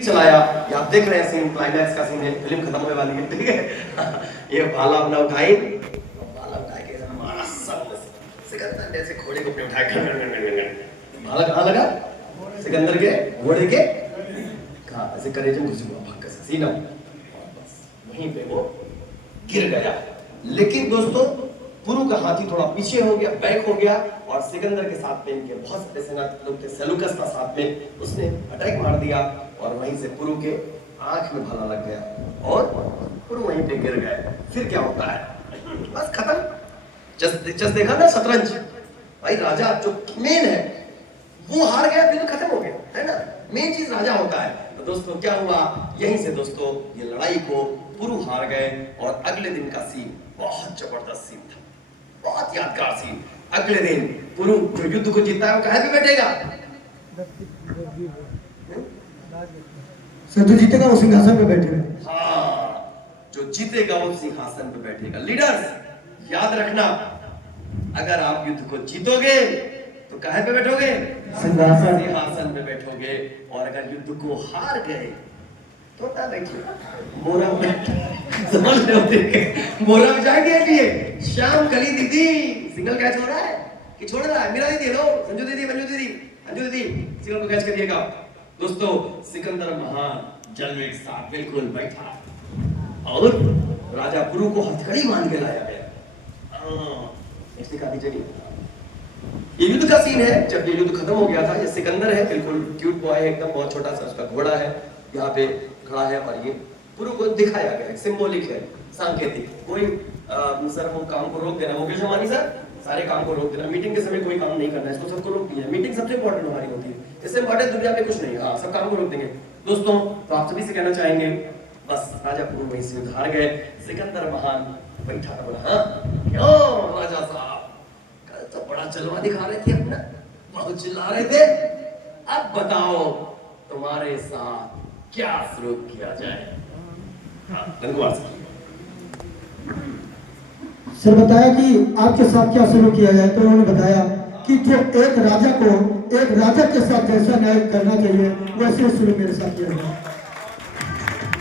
चलाया। ये आप देख रहे हैं सीन, क्लाइमैक्स का सीन है, फिल्म खत्म होने वाली है, ठीक है। ये भाला अपना उठाई, भाला उठा के मारा सब सिकंदर जैसे घोड़े को अपने उठाया, भाला कहाँ लगा? सिकंदर के घोड़े के कहाँ, ऐसे करेजन घुस हुआ भाग से सीना, बस वहीं पे वो गिर गया। लेकिन दोस्तों पुरु का हाथी थोड़ा पीछे हो गया, बैक हो गया, और सिकंदर के साथ में इनके बहुत सारे सेनापति लोग थे, सेलुकस का साथ में, उसने अटैक मार दिया और वहीं से पुरु के आंख में भाला लग गया और पुरु वहीं पे गिर गए। फिर क्या होता है? बस खत्म। जस्ट देखा ना शतरंज, भाई राजा जो मेन है वो हार गया, फिर खत्म हो गया, है ना। मेन चीज राजा होता है। तो दोस्तों क्या हुआ, यहीं से दोस्तों ये लड़ाई को पुरु हार गए। और अगले दिन का सीन बहुत जबरदस्त सीन था, बहुत यादगार सीन। अगले दिन पुरु जो युद्ध को जीता है वो कहाँ पे बैठेगा? जो जीतेगा वो सिंहासन पे बैठेगा। हाँ, जो जीतेगा वो सिंहासन पे बैठेगा। लीडर्स याद रखना, अगर आप युद्ध को जीतोगे तो कहाँ पे बैठोगे? सिंहासन पे बैठोगे। और अगर युद्ध को हार गए तो क्या बैठिए? मोरा समझ रहे मोरा में जाएंगे लिए श्याम कली दीदी सिंगल कैच हो रहा है कि छोड़ रहा है? मेरा दीदी, लो संजू दीदी, मंजू दीदी, अंजू दीदी, सिंगल को कैच करिएगा। दोस्तों सिकंदर महान जलवे के साथ बिल्कुल बैठा और राजा पुरु को हथकड़ी मान के लाया गया। इसने कहा दीजिए, ये युद्ध का सीन है जब ये युद्ध खत्म हो गया था। ये सिकंदर है, बिल्कुल क्यूट बॉय है, एकदम बहुत छोटा सा, उसका घोड़ा है यहाँ पे खड़ा है और ये पुरु को दिखाया गया, सिंबॉलिक है, सांकेतिक। कोई सर वो काम को रोक देना, मुकेश अंबानी सर सारे काम को रोक देना, मीटिंग के समय कोई काम नहीं करना, इसको सबको रोक दिया। मीटिंग सबसे इंपॉर्टेंट हमारी होती है, इससे इंपॉर्टेंट दुनिया में कुछ नहीं। हाँ, सब काम को रोक देंगे। दोस्तों तो आप सभी से कहना चाहेंगे, बस राजा पुरु वहीं से हार गए। सिकंदर महान बैठा बोला, हाँ क्यों राजा साहब, कल तो बड़ा जलवा दिखा रहे थे अपना, बहुत चिल्ला रहे थे, अब बताओ तुम्हारे साथ क्या सलूक किया जाए? हाँ, धन्यवाद सर। बताया कि आपके साथ क्या सलूक किया जाए, तो उन्होंने बताया कि जो एक राजा को एक राजा के साथ जैसा न्याय करना चाहिए वैसे सलूक मेरे साथ किया जाए।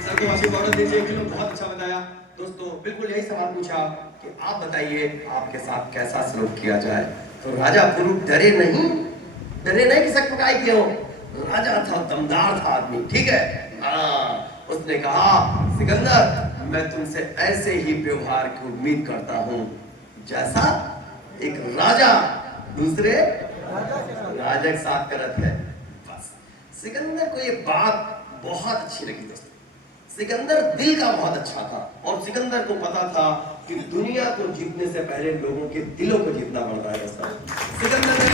सर को आशीर्वाद दीजिए, बहुत अच्छा बताया। दोस्तों बिल्कुल यही सवाल पूछा कि आप बताइए आपके साथ कैसा सलूक किया जाए। तो राजा पुरु डरे नहीं कि शक पकाई क्यों? राजा था, दमदार था आदमी, ठीक है। हाँ, उसने कहा सिकंदर मैं तुमसे ऐसे ही व्यवहार की उम्मीद करता हूं जैसा एक राजा दूसरे राजा के साथ करत है। बस सिकंदर को ये बात बहुत अच्छी लगी दोस्तों। सिकंदर दिल का बहुत अच्छा था और सिकंदर को पता था कि दुनिया को जीतने से पहले लोगों के दिलों को जीतना पड़ता है दोस्तों। सिकंदर ने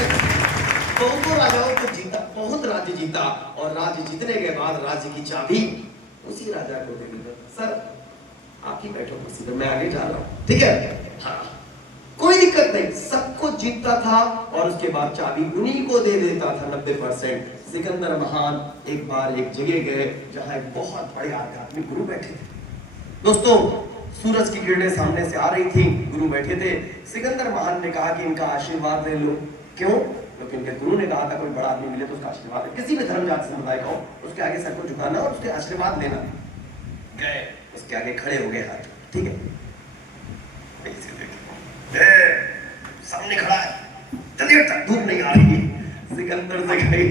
बहुत राजाओं को जीता, बहुत राज्य जीता, और राज्य जीतने के बाद राज्य की चाबी उसी राजा को दे दी। सर आप ही बैठो कुर्सी पर, मैं आगे जा रहा हूँ, ठीक है। हाँ, कोई दिक्कत नहीं, सबको जीतता था और उसके बाद चाबी उन्हीं को दे देता था 90%। सिकंदर महान एक बार एक जगह गए जहां एक बहुत बड़े आध्यात्मिक गुरु बैठे थे। दोस्तों सूरज की किरणें सामने से आ रही थी, गुरु बैठे थे। सिकंदर महान ने कहा कि इनका आशीर्वाद ले लो। क्यों? क्योंकि उनके गुरु ने कहा था कोई बड़ा आदमी मिले तो उसका आशीर्वाद, किसी भी धर्म जाति समुदाय का हो, उसके आगे सर को झुकाना और उसके आशीर्वाद लेना। गए, उसके आगे खड़े हो गए हाथ, ठीक है। सामने खड़ा है, जल्दी तक धूप नहीं आ रही। सिकंदर से गई,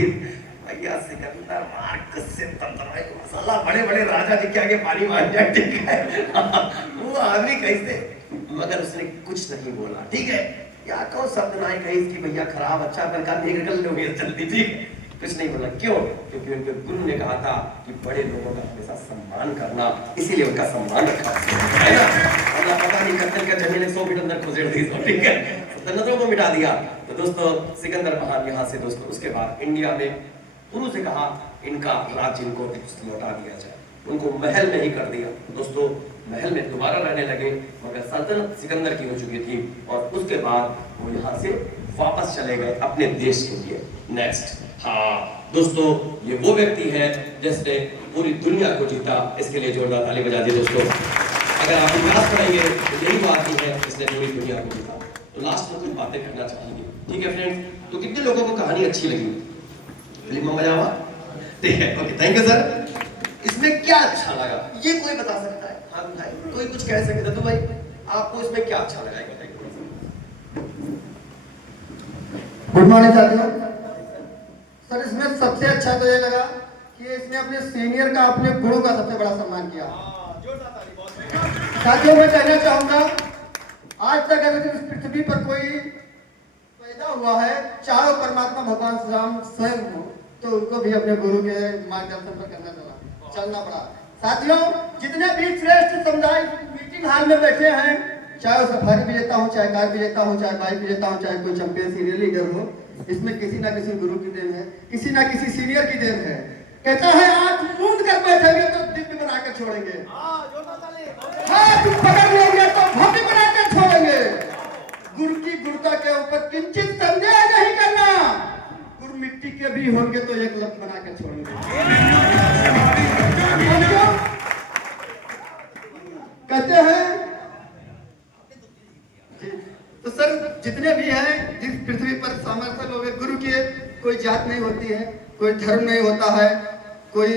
भैया सिकंदर मार किससे तंतराए मसाला, बड़े बड़े राजा जी के आगे पानी मार जाए, ठीक है। वो आदमी कैसे, मगर उसने कुछ नहीं बोला, ठीक है। या कौन शब्द ना कही कि भैया खराब अच्छा करका निकल लोगे जल्दी, ठीक, कुछ नहीं बोला। क्यों? क्योंकि उनके गुरु ने कहा था कि बड़े लोगों का हमेशा सम्मान करना, इसीलिए उनका सम्मान रखा है ना। अल्लाह पता नहीं कत्ल का जमीन 100 फीट अंदर खोजेड़ दी, ठीक है, नजरों को मिटा दिया। तो दोस्तों सिकंदर महान यहाँ से दोस्तों उसके बाद इंडिया में पुरु से कहा इनका राज्य इनको लौटा दिया जाए, उनको महल में ही कर दिया। दोस्तों महल में दोबारा रहने लगे, मगर सल्तनत सिकंदर की हो चुकी थी और उसके बाद वो यहाँ से वापस चले गए अपने देश के लिए। नेक्स्ट, हाँ दोस्तों ये वो व्यक्ति है जिसने पूरी दुनिया को जीता, इसके लिए जोरदार ताली बजा दी दोस्तों। अगर आप इतिहास पढ़ेंगे तो यही बात ही है, इसने पूरी दुनिया को जीता। तो लास्ट में कुछ बातें करना चाहेंगे, ठीक है फ्रेंड्स। तो कितने लोगों को कहानी अच्छी लगी, फिल्म में मजा आवा? ठीक है, ओके, थैंक यू सर। इसमें क्या अच्छा लगा ये कोई बता सकता है? हाँ भाई कोई कुछ कह सकता है तो भाई आपको इसमें क्या अच्छा लगा बताइए। गुड मॉर्निंग साथियों। सर इसमें सबसे अच्छा तो ये लगा कि इसने अपने सीनियर का, अपने गुरु का सबसे बड़ा सम्मान किया। साथियों मैं कहना चाहूंगा आज तक अगर इस पृथ्वी पर कोई पैदा हुआ है, चाहे वो परमात्मा भगवान श्री राम स्वयं हो, तो उनको भी अपने गुरु के मार्गदर्शन पर चलना पड़ा। साथियों जितने भी श्रेष्ठ समुदाय मीटिंग हॉल में बैठे हैं, चाहे वो सफारी विजेता हो, चाहे कार विजेता हो, चाहे बाइक विजेता हो, चाहे कोई चैंपियन सीनियर लीडर हो, इसमें किसी ना किसी गुरु की देन है, किसी ना किसी सीनियर की देन है। कहता है आंख मूंद कर बैठेंगे तो दिव्य बनाकर छोड़ेंगे, हाथ पकड़ लेंगे तो भव्य बनाकर छोड़ेंगे। गुरु की गुरुता के ऊपर किंचित संदेह नहीं करना। गुरु मिट्टी के भी होंगे तो एक लत बनाकर छोड़ेंगे। कहते हैं तो सर जितने भी हैं जिस पृथ्वी पर सामर्थ्य लोग हैं, गुरु की कोई जात नहीं होती है, कोई धर्म नहीं होता है, कोई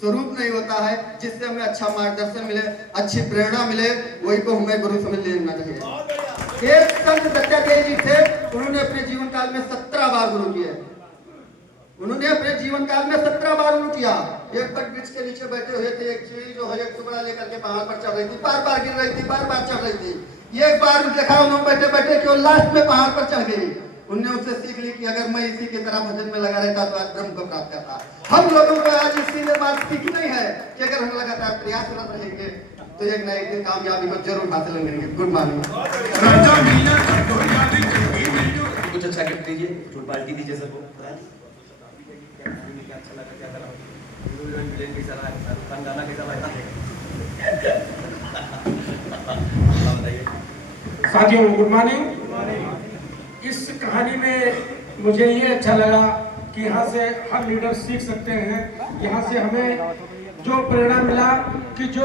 स्वरूप नहीं होता है। जिससे हमें अच्छा मार्गदर्शन मिले, अच्छी प्रेरणा मिले, वही को हमें गुरु समझ लेना चाहिए। एक संत दत्तात्रेय जी थे, उन्होंने अपने जीवन काल में 17 बार गुरु किए। उन्होंने अपने जीवन काल में 17 बार गुरु किया। एक वट वृक्ष के नीचे बैठे हुए थे, एक चीड़ी जो है एक टुकड़ा लेकर के पहाड़ पर चढ़ रही थी, बार बार गिर रही थी, बार बार चढ़ रही थी। एक बार देखा उन्होंने बैठे बैठे कि वो लास्ट में पहाड़ पर चढ़ गई। उन्होंने उससे सीख ली कि अगर मैं इसी की तरह भजन में लगा रहता तो आज ब्रह्म को प्राप्त करता। हम लोगों को आज इसीलिए बात सीखनी है कि अगर हम लगातार प्रयासरत रहेंगे तो एक ना एक दिन कामयाबी को जरूर हासिल करेंगे। Good morning. कुछ अच्छा गिफ्ट दीजिए, फुल पार्टी दीजिए सबको। अच्छा लगा क्या करा? विलेन कैसा रहा? शाहरुख खान गाना कैसा लगा? बताइए। साथियों गुड मॉर्निंग। इस कहानी में मुझे ये अच्छा लगा कि यहाँ से हर लीडर सीख सकते हैं। यहाँ से हमें जो प्रेरणा मिला कि जो